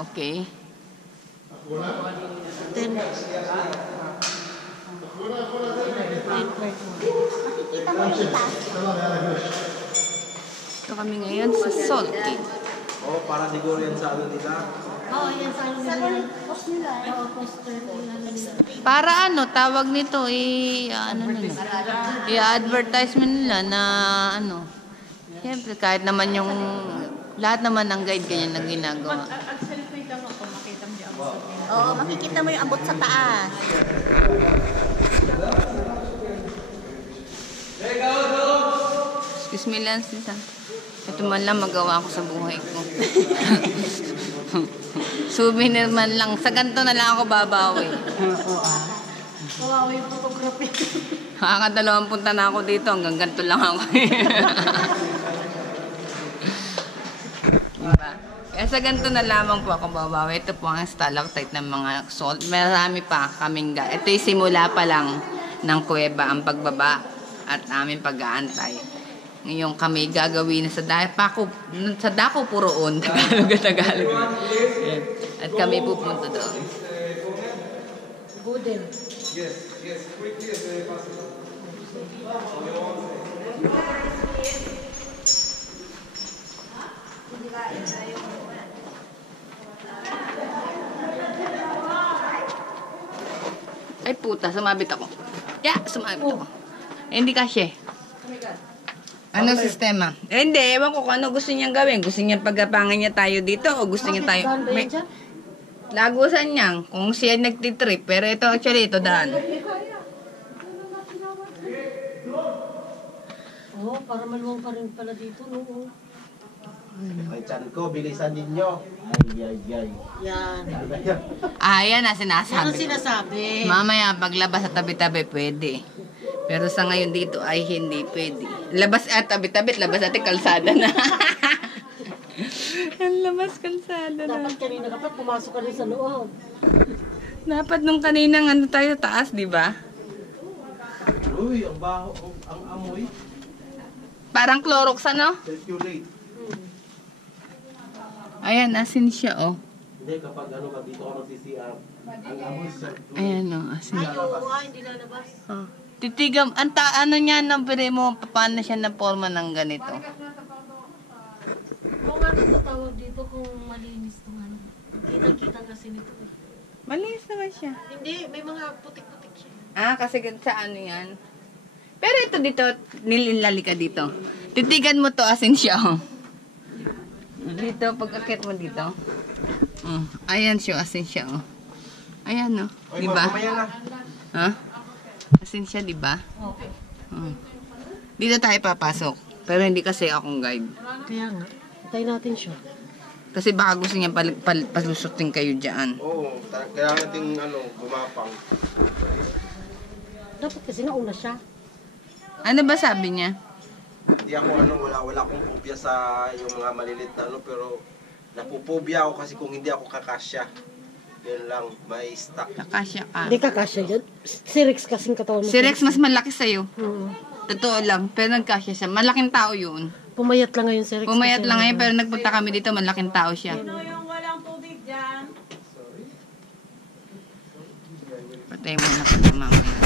Okay. 10. Makikita mo yung taas. Ito kami ngayon sa Salt Cave. Oh, para siguro yan sa ano nila. Oo, yan sa post nila. Oo, poster nila. Para ano, tawag nito ano nila. I-advertisement nila na ano. Siyempre, kahit naman yung lahat naman ng guide ganyan na ginagawa. Oo, makikita mo yung abot sa taas. Excuse me lang, sisa. Ito man lang magawa ko sa buhay ko. Souvenir man lang. Sa ganito na lang ako babawi. Kawawa yung photography. Nakakadalawang punta na ako dito. Hanggang ganito lang ako. Diba? Kaya sa ganito na lamang po ako babawi. Ito po ang stalactite ng mga salt. Marami pa kaming ito yung simula pa lang ng kuweba, ang pagbaba at aming pag-aantay. Ngayon kami gagawin sa dako puroon. Tagalog. At kami pupunta doon. Budel. Yes, quickly as possible. Ay puta, sumabit ako. Sumabit ako. Hindi kasi. Ano sistema? Hindi, ewan ko kung ano gusto niyang gawin. Gusto niyang pagkapangan niya tayo dito o gusto niya tayo... Lagusan niya kung siya nagtitrip. Pero ito actually, ito daan. Oo, para maluwang pa rin pala dito. No? Ay, chan ko, bilisan ninyo. Ay. Yan. Yan na sinasabi. Yan ang sinasabi. Mamaya, paglabas sa tabi-tabi, pwede. Pero sa ngayon dito ay hindi pwede. Labas at tabi-tabi, labas at kalsada na. Ang labas kalsada na. Dapat kanina dapat pumasok ka rin sa loob. Dapat nung kaninang ano tayo taas, di ba? Uy, ang baho, ang amoy. Parang Clorox, ano? Circulate. Ayan, asin siya, oh. Hindi, kapag ano ka dito ako mag-CCR, ang amoy circulate. Ayan, oh, asin. Ay, oo, hindi lalabas. Oh. Titigam, ano niya, nabili mo, paano siya na forma ng ganito? Kung ano sa tawag dito, kung malinis itong ano. Kitang-kitang kasi nito. Malinis naman siya. Hindi, may mga putik-putik siya. Kasi sa ano yan. Pero ito dito, nililali ka dito. Titigan mo to, asin siya, oh. Dito, pag akit mo dito. Ayan siya, asin siya, oh. Ayan, oh. Diba? Ha? Asin siya, diba? Okay. Dito tayo papasok. Pero hindi kasi akong guide. Kaya nga, tayo natin siya. Kasi baka gusto niya palusutin kayo dyan. Oo, kailangan nating gumapang. Dapat kasi nauna siya. Ano ba sabi niya? Hindi ako wala akong phobia sa yung mga malilit na pero napupobia ako kasi kung hindi ako kakasya. Yun lang, may stuck. Kakasya ka. Hindi kakasya yan. Si Rex kasing katawan mo. Si Rex mas malaki sa'yo. Oo. Totoo lang, pero nagkasya siya. Malaking tao yun. Pumayat lang ngayon si Rex. Pumayat lang ngayon, pero nagpunta kami dito, malaking tao siya. Sino yung walang tubig dyan? Patay mo na pala mamaya.